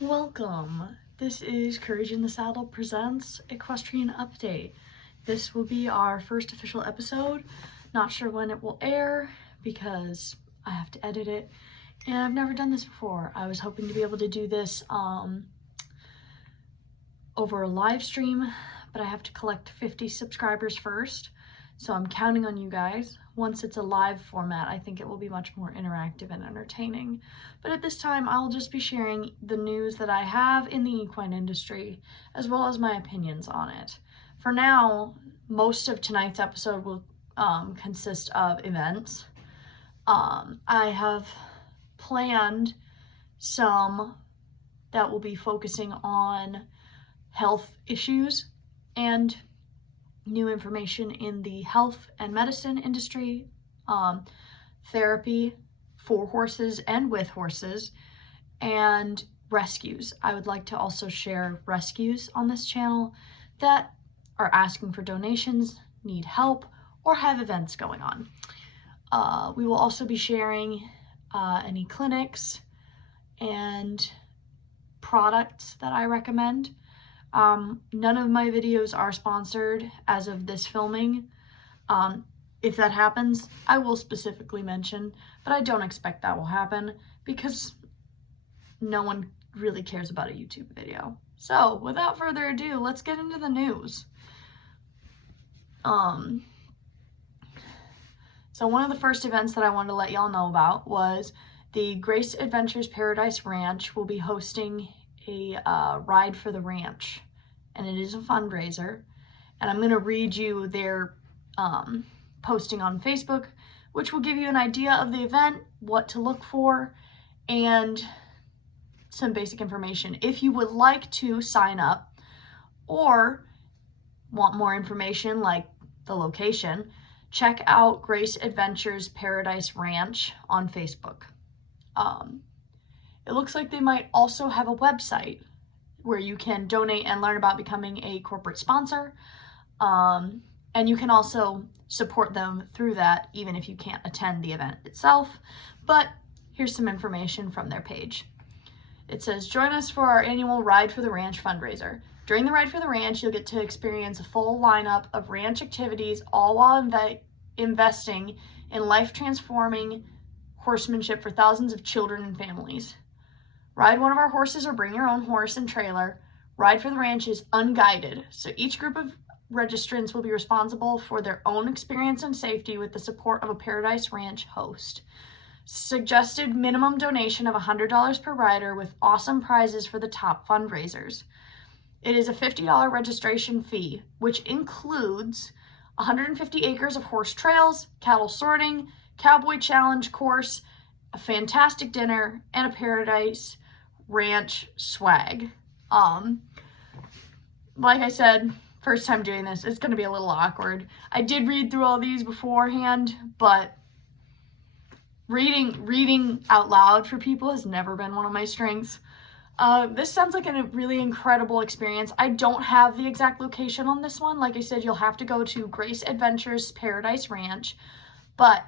Welcome. This is Courage in the Saddle presents Equestrian Update. This will be our first official episode. Not sure when it will air because I have to edit it, and I've never done this before. I was hoping to be able to do this over a live stream, but I have to collect 50 subscribers first. So I'm counting on you guys. Once it's a live format, I think it will be much more interactive and entertaining. But at this time, I'll just be sharing the news that I have in the equine industry, as well as my opinions on it. For now, most of tonight's episode will consist of events. I have planned some that will be focusing on health issues and new information in the health and medicine industry, therapy for horses and with horses, and rescues. I would like to also share rescues on this channel that are asking for donations, need help, or have events going on. We will also be sharing any clinics and products that I recommend. None of my videos are sponsored as of this filming. If that happens, I will specifically mention, but I don't expect that will happen because no one really cares about a YouTube video. So without further ado, let's get into the news. So one of the first events that I wanted to let y'all know about was the Grace Adventures Paradise Ranch will be hosting a ride for the ranch, and it is a fundraiser, and I'm going to read you their posting on Facebook, which will give you an idea of the event, what to look for, and some basic information. If you would like to sign up or want more information like the location, check out Grace Adventures Paradise Ranch on Facebook. It looks like they might also have a website where you can donate and learn about becoming a corporate sponsor. And you can also support them through that, even if you can't attend the event itself. But here's some information from their page. It says, join us for our annual Ride for the Ranch fundraiser. During the Ride for the Ranch, you'll get to experience a full lineup of ranch activities, all while investing in life-transforming horsemanship for thousands of children and families. Ride one of our horses or bring your own horse and trailer. Ride for the Ranch is unguided, so each group of registrants will be responsible for their own experience and safety with the support of a Paradise Ranch host. Suggested minimum donation of $100 per rider with awesome prizes for the top fundraisers. It is a $50 registration fee, which includes 150 acres of horse trails, cattle sorting, cowboy challenge course, a fantastic dinner, and a Paradise Ranch swag. Like I said, first time doing this, it's going to be a little awkward. I did read through all these beforehand, but reading out loud for people has never been one of my strengths. This sounds like a really incredible experience. I don't have the exact location on this one. Like I said, you'll have to go to Grace Adventures Paradise Ranch, but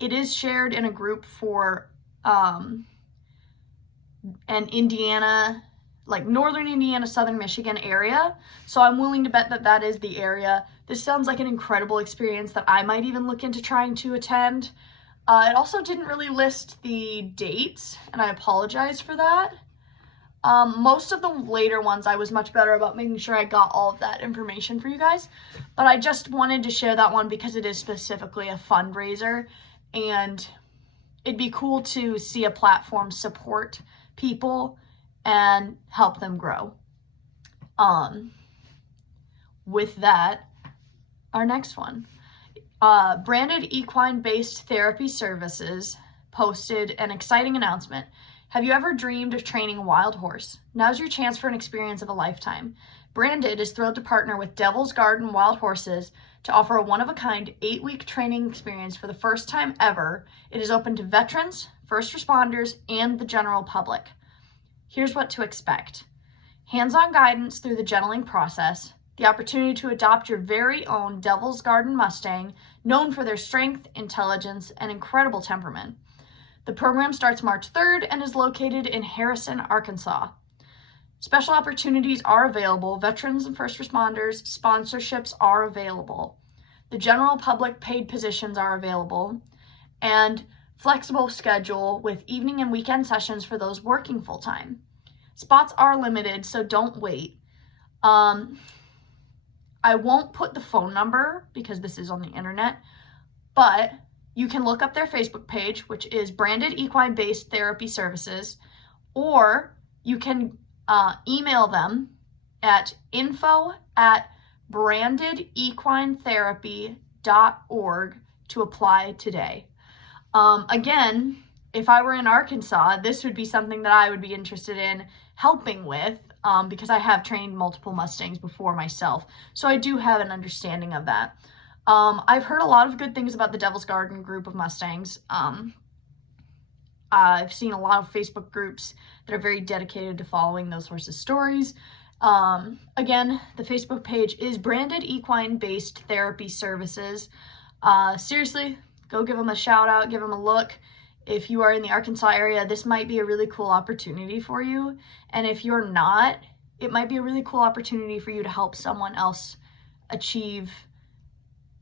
it is shared in a group for an Indiana, like northern Indiana, southern Michigan area. So I'm willing to bet that that is the area. This sounds like an incredible experience that I might even look into trying to attend. It also didn't really list the dates, and I apologize for that. Most of the later ones, I was much better about making sure I got all of that information for you guys. But I just wanted to share that one because it is specifically a fundraiser, and it'd be cool to see a platform support people and help them grow. With that, our next one. Branded equine-based therapy services posted an exciting announcement. Have you ever dreamed of training a wild horse? Now's your chance for an experience of a lifetime. Branded is thrilled to partner with Devil's Garden Wild Horses to offer a one-of-a-kind 8-week training experience for the first time ever. It is open to veterans, first responders, and the general public. Here's what to expect. Hands-on guidance through the gentling process, the opportunity to adopt your very own Devil's Garden Mustang, known for their strength, intelligence, and incredible temperament. The program starts March 3rd and is located in Harrison, Arkansas. Special opportunities are available. Veterans and first responders sponsorships are available. The general public paid positions are available, and flexible schedule with evening and weekend sessions for those working full-time. Spots are limited, so don't wait. I won't put the phone number because this is on the internet, but you can look up their Facebook page, which is Branded Equine-Based Therapy Services, or you can email them at info@brandedequinetherapy.org to apply today. Again, if I were in Arkansas, this would be something that I would be interested in helping with, because I have trained multiple Mustangs before myself, so I do have an understanding of that. I've heard a lot of good things about the Devil's Garden group of Mustangs. I've seen a lot of Facebook groups that are very dedicated to following those horses' stories. Again, the Facebook page is Branded Equine-Based Therapy Services. Seriously, go give them a shout out, give them a look. If you are in the Arkansas area, this might be a really cool opportunity for you. And if you're not, it might be a really cool opportunity for you to help someone else achieve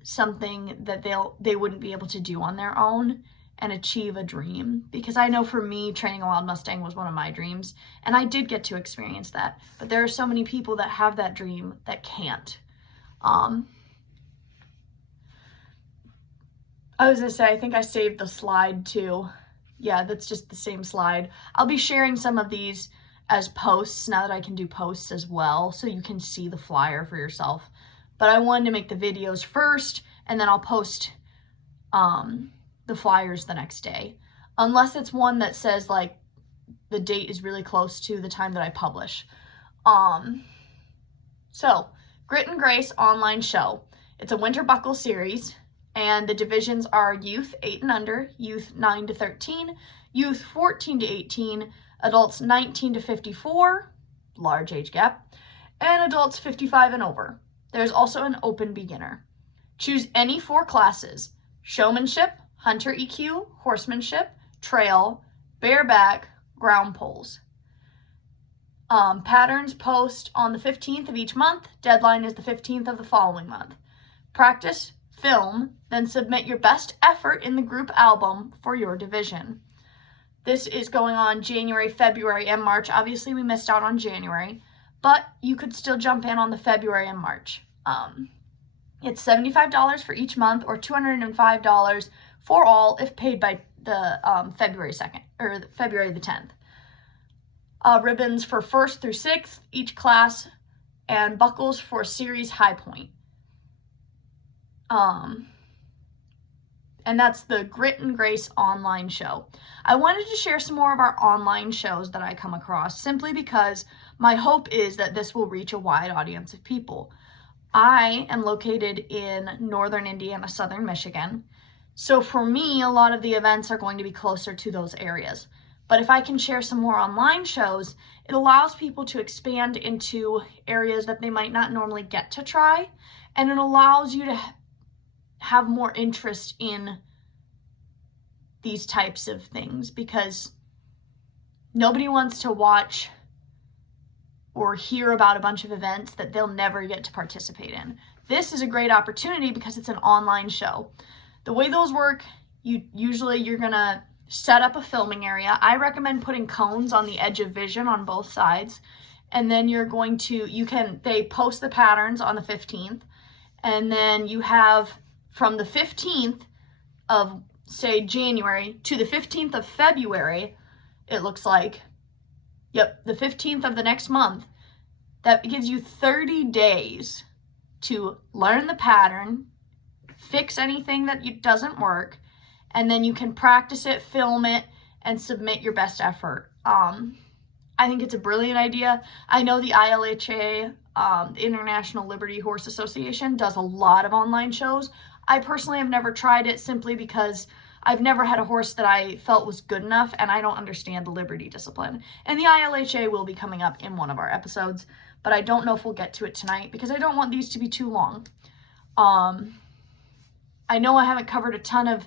something that they wouldn't be able to do on their own and achieve a dream. Because I know for me, training a wild Mustang was one of my dreams, and I did get to experience that. But there are so many people that have that dream that can't. I was gonna say, I think I saved the slide too. Yeah, that's just the same slide. I'll be sharing some of these as posts now that I can do posts as well, so you can see the flyer for yourself. But I wanted to make the videos first, and then I'll post the flyers the next day. Unless it's one that says like the date is really close to the time that I publish. So, Grit and Grace online show. It's a winter buckle series, and the divisions are youth 8 and under, youth 9 to 13, youth 14 to 18, adults 19 to 54, large age gap, and adults 55 and over. There's also an open beginner. Choose any 4 classes: showmanship, hunter EQ, horsemanship, trail, bareback, ground poles. Patterns post on the 15th of each month. Deadline is the 15th of the following month. Practice, film, then submit your best effort in the group album for your division. This is going on January, February, and March. Obviously, we missed out on January, but you could still jump in on the February and March. It's $75 for each month, or $205 for all if paid by the February 2nd, or February the 10th. Ribbons for 1st through 6th, each class, and buckles for series high point. And that's the Grit and Grace online show. I wanted to share some more of our online shows that I come across, simply because my hope is that this will reach a wide audience of people. I am located in northern Indiana, southern Michigan. So for me, a lot of the events are going to be closer to those areas. But if I can share some more online shows, it allows people to expand into areas that they might not normally get to try. And it allows you to have more interest in these types of things, because nobody wants to watch or hear about a bunch of events that they'll never get to participate in. This is a great opportunity because it's an online show. The way those work, you're gonna set up a filming area. I recommend putting cones on the edge of vision on both sides, and then they post the patterns on the 15th, and then you have from the 15th of, say, January to the 15th of February, it looks like, the 15th of the next month. That gives you 30 days to learn the pattern, fix anything that doesn't work, and then you can practice it, film it, and submit your best effort. I think it's a brilliant idea. I know the ILHA, the International Liberty Horse Association, does a lot of online shows. I personally have never tried it, simply because I've never had a horse that I felt was good enough, and I don't understand the Liberty discipline. And the ILHA will be coming up in one of our episodes, but I don't know if we'll get to it tonight because I don't want these to be too long. I know I haven't covered a ton of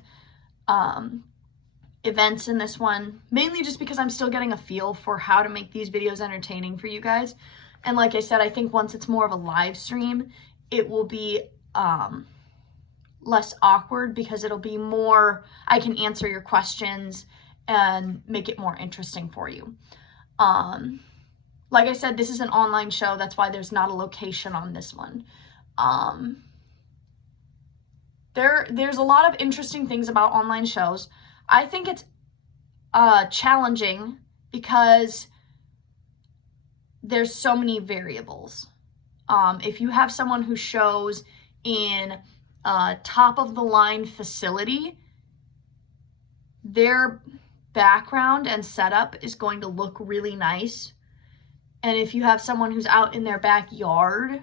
events in this one, mainly just because I'm still getting a feel for how to make these videos entertaining for you guys. And like I said, I think once it's more of a live stream, it will be less awkward because it'll be more, I can answer your questions and make it more interesting for you. Like I said, this is an online show. That's why there's not a location on this one. There's a lot of interesting things about online shows. I think it's challenging because there's so many variables. If you have someone who shows in a top-of-the-line facility, their background and setup is going to look really nice. And if you have someone who's out in their backyard,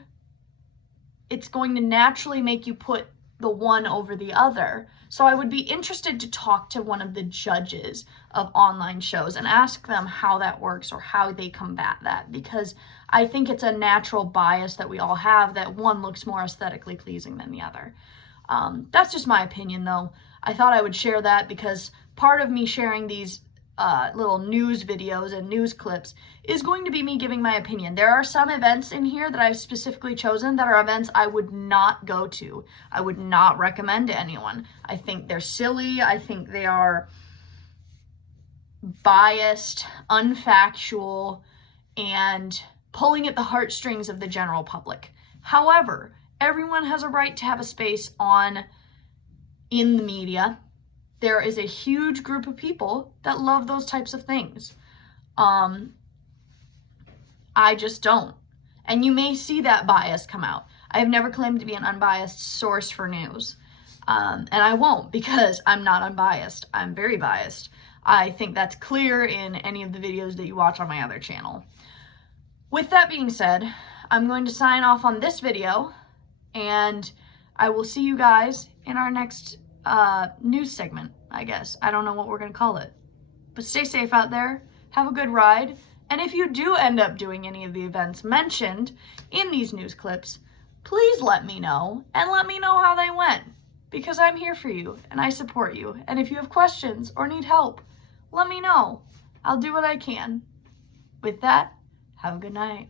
it's going to naturally make you put the one over the other. So I would be interested to talk to one of the judges of online shows and ask them how that works or how they combat that, because I think it's a natural bias that we all have that one looks more aesthetically pleasing than the other. That's just my opinion, though. I thought I would share that because part of me sharing these little news videos and news clips is going to be me giving my opinion. There are some events in here that I've specifically chosen that are events I would not go to. I would not recommend to anyone. I think they're silly. I think they are biased, unfactual, and pulling at the heartstrings of the general public. However, everyone has a right to have a space in the media. There is a huge group of people that love those types of things. I just don't. And you may see that bias come out. I have never claimed to be an unbiased source for news. And I won't, because I'm not unbiased. I'm very biased. I think that's clear in any of the videos that you watch on my other channel. With that being said, I'm going to sign off on this video, and I will see you guys in our next news segment, I guess. I don't know what we're going to call it. But stay safe out there. Have a good ride. And if you do end up doing any of the events mentioned in these news clips, please let me know, and let me know how they went, because I'm here for you and I support you. And if you have questions or need help, let me know. I'll do what I can. With that, have a good night.